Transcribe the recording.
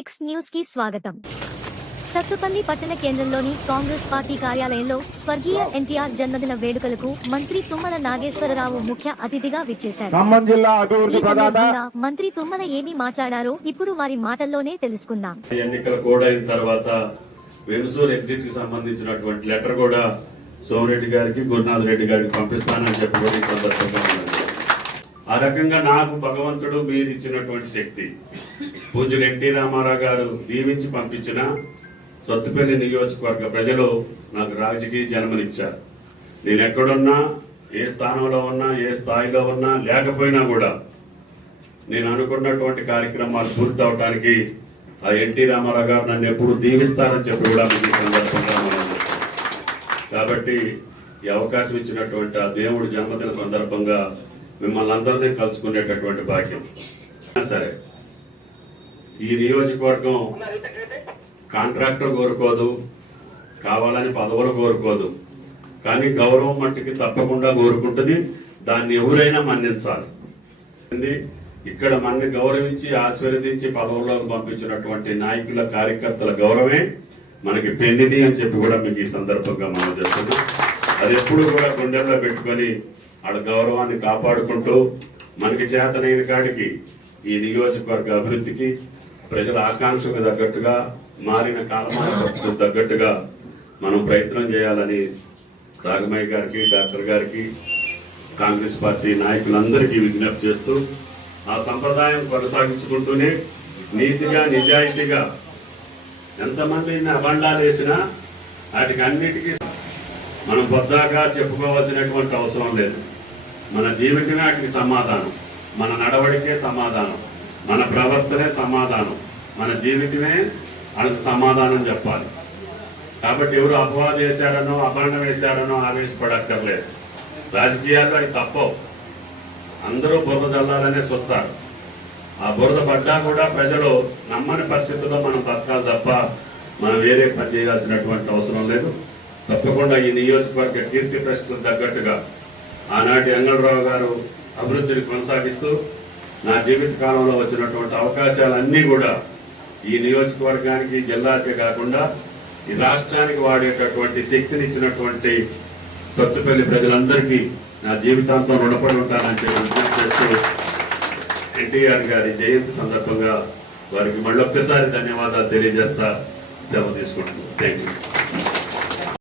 X న్యూస్కి స్వాగతం. సత్తుపల్లి పట్టణ కేంద్రంలోని కాంగ్రెస్ పార్టీ కార్యాలయంలో స్వర్గీయ ఎన్టీఆర్ జన్మదిన వేడుకలకు మంత్రి తుమ్మల నాగేశ్వరరావు ముఖ్య అతిథిగా విచ్చేశారు. ఈ సందర్భంగా మంత్రి తుమ్మల ఏమి మాట్లాడారో ఇప్పుడు వారి మాటల్లోనే తెలుసుకుందాం. ఎన్నికల కోడ్ అయిన తర్వాత వెనుసూరు ఎగ్జిట్కి సంబంధించినటువంటి లెటర్ కూడా సోమిరెడ్డి గారికి గురునాథ్ రెడ్డి గారికి పంపిస్తానని చెప్పి సందర్భంగా. ఆ రకంగా నాకు భగవంతుడు మీరు ఇచ్చినటువంటి శక్తి. పూజ్యులు ఎన్టీ రామారావు గారు దీవించి పంపించిన సత్తుపల్లి నియోజకవర్గ ప్రజలు నాకు రాజకీయ జన్మనిచ్చారు. నేను ఎక్కడున్నా ఏ స్థానంలో ఉన్నా ఏ స్థాయిలో ఉన్నా లేకపోయినా కూడా నేను అనుకున్నటువంటి కార్యక్రమాలు పూర్తి అవడానికి ఆ ఎన్టీ రామారావు గారు నన్ను ఎప్పుడు దీవిస్తారని చెప్పి కూడా మీకు సందర్భంగా కాబట్టి ఈ అవకాశం ఇచ్చినటువంటి ఆ దేవుడు జన్మదిన సందర్భంగా మిమ్మల్ని అందరినీ కలుసుకునేటటువంటి భాగ్యం. సరే ఈ నియోజకవర్గం కాంట్రాక్టర్ కోరుకోదు కావాలని పదవులు కోరుకోదు. కానీ గౌరవం మట్టుకి తప్పకుండా కోరుకుంటుంది. దాన్ని ఎవరైనా మన్నించాలి. ఇక్కడ మనని గౌరవించి ఆశీర్వదించి పదవుల్లోకి పంపించినటువంటి నాయకుల కార్యకర్తల గౌరవమే మనకి పెన్నిది అని చెప్పి కూడా మీకు ఈ సందర్భంగా మనం చేస్తున్నాం అది ఎప్పుడు కూడా గుండెల్లో పెట్టుకొని వాళ్ళ గౌరవాన్ని కాపాడుకుంటూ మనకి చేతనైన కాడికి ఈ నియోజకవర్గ అభివృద్ధికి ప్రజల ఆకాంక్షకు తగ్గట్టుగా మారిన కాలమానకు తగ్గట్టుగా మనం ప్రయత్నం చేయాలని రాగమయ్య గారికి డాక్టర్ గారికి కాంగ్రెస్ పార్టీ నాయకులందరికీ విజ్ఞప్తి చేస్తూ ఆ సంప్రదాయం కొనసాగించుకుంటూనే నీతిగా నిజాయితీగా ఎంతమంది అబండాలు వేసినా వాటికి అన్నిటికీ మనం పొద్దాగా చెప్పుకోవాల్సినటువంటి అవసరం లేదు. మన జీవితమే వాటికి సమాధానం. మన నడవడికే సమాధానం. మన ప్రవర్తనే సమాధానం. మన జీవితమే వాళ్ళకి సమాధానం చెప్పాలి. కాబట్టి ఎవరు అపవాద చేశాడనో అపహరణం వేశారనో ఆవేశపడక్కర్లేదు. రాజకీయాల్లో అవి తప్పవు. అందరూ బురద చల్లాలనే చూస్తారు. ఆ బురద పడ్డా కూడా ప్రజలు నమ్మని పరిస్థితుల్లో మనం బతకాలి తప్ప మనం వేరే పని చేయాల్సినటువంటి అవసరం లేదు. తప్పకుండా ఈ నియోజకవర్గ కీర్తి ప్రశ్నలకు తగ్గట్టుగా ఆనాటి అంగళరావు గారు అభివృద్ధిని కొనసాగిస్తూ నా జీవిత కాలంలో వచ్చినటువంటి అవకాశాలన్నీ కూడా ఈ నియోజకవర్గానికి జిల్లాకే కాకుండా ఈ రాష్ట్రానికి వాడేటటువంటి శక్తిని ఇచ్చినటువంటి సత్తుపల్లి ప్రజలందరికీ నా జీవితాంతం రుణపడి ఉంటానని చెప్పి విజ్ఞప్తి చేస్తూ ఎన్టీఆర్ గారి జయంతి సందర్భంగా వారికి మళ్ళొక్కసారి ధన్యవాదాలు తెలియజేస్తా సెలవు తీసుకుంటున్నాను. Thank you